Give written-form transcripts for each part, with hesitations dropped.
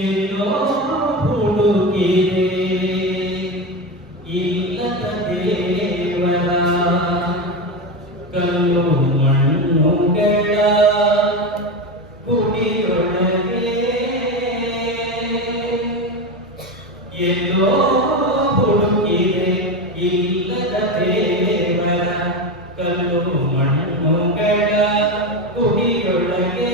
ಎಲ್ಲೋ ಹುಡುಕಿದೆ ಇಲ್ಲದ ದೇವರ ಕಲ್ಲು ಮಣ್ಣುಗಳ ಗುಡಿಯೊಳಗೆ ಎಲ್ಲೋ ಹುಡುಕಿದೆ ಇಲ್ಲದ ದೇವರ ಕಲ್ಲು ಮಣ್ಣುಗಳ ಗುಡಿಯೊಳಗೆ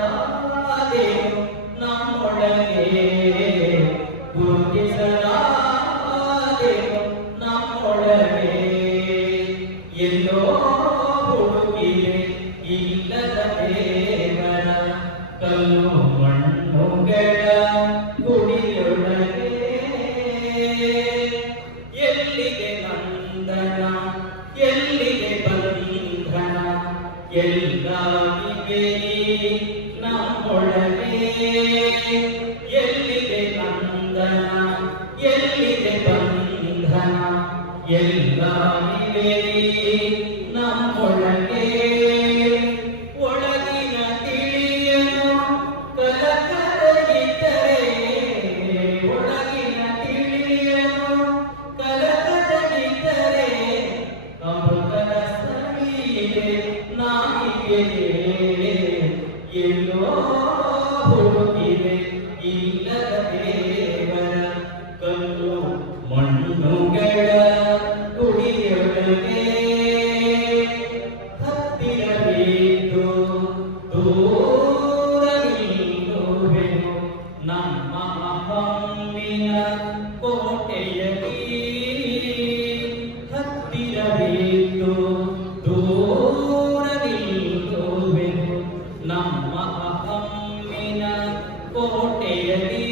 ಗುರುತಿಸಲಾದೆನು ನಮ್ಮೊಳಗೆ ಗುರುತಿಸಲಾದೆನು ನಮ್ಮೊಳಗೆ ಎಲ್ಲೋ ಹುಡುಕಿದೆ ಇಲ್ಲದ ದೇವರ ಕಲ್ಲು ಮಣ್ಣುಗಳ ಗುಡಿಯೊಳಗೆ ಎಲ್ಲಿಗೆ ನಂದನ ಎಲ್ಲಿಗೆ ಬಂಧನ ಎಲ್ಲಾಗಿವೆ ನಮ್ಮೊಳಗೆ ಎಲ್ಲಿದೆ ನಂದನ ಎಲ್ಲಿದೆ ಬಂಧನ ಎಲ್ಲಾಗಿವೆ ನಮ್ಮೊಳಗೆ ಒಳಗಿನ ತಿಳಿಯನು ಕಲಕಲಿತರೆ ಒಳಗಿನ ತಿಳಿಯನು ಕಲಕಲಿತರೆ ಅಮೃತದ ಸವಿಯಿದೆ ಎಲ್ಲೋ ಹುಡುಕಿದೆ ಇಲ್ಲದ ದೇವರ ಕಲ್ಲು ಮಣ್ಣುಗಳ ಗುಡಿಯೊಳಗೆ ಹತ್ತಿರವಿದ್ದು ದೂರ ನಿಲ್ಲುವೆನು ನಮ್ಮ ಹಮ್ಮಿನ ಕೋಟೆಯಲ್ಲಿ ಹತ್ತಿರವಿದ್ದು ದೂರ ನಿಲ್ಲುವೆನು ನಮ್ಮ ಹಮ್ಮಿನ ಕೋಟೆಯಲ್ಲಿ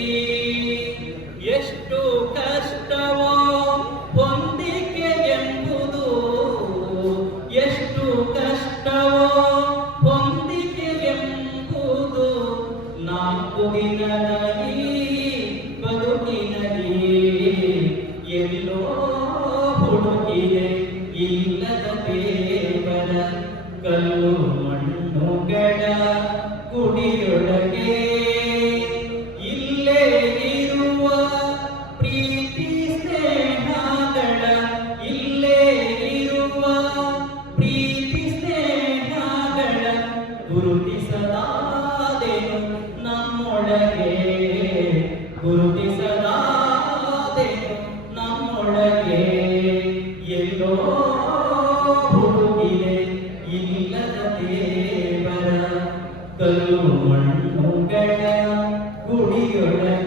ಎಷ್ಟು ಕಷ್ಟವೋ ಹೊಂದಿಕೆ ಎಂಬುದು ಎಷ್ಟು ಕಷ್ಟವೋ ಹೊಂದಿಕೆ ಎಂಬುದು ನಾಲ್ಕು ದಿನದಲ್ಲಿ ಬದುಕಿನಲ್ಲಿ ಎಲ್ಲೋ ಹುಡುಕಿದೆ ಇಲ್ಲದ ದೇವರ ಕಲ್ಲು ಮಣ್ಣುಗಳ ಗುಡಿಯೊಳಗೆ ಇಲ್ಲೇ ಇರುವ ಪ್ರೀತಿ ಸ್ನೇಹಗಳ ಇಲ್ಲೇ ಇರುವ ಪ್ರೀತಿ ಸ್ನೇಹಗಳ ಗುರುತಿಸಲಾದೆನು ನಮ್ಮೊಳಗೆ ಗುರುತಿಸಲಾದೆನು ನಮ್ಮೊಳಗೆ ಎಲ್ಲೋ ಹುಡುಕಿದೆ ಇಲ್ಲದ ದೇವರ ಕಲ್ಲು ಮಣ್ಣುಗಳ ಗುಡಿಯೊಳಗೆ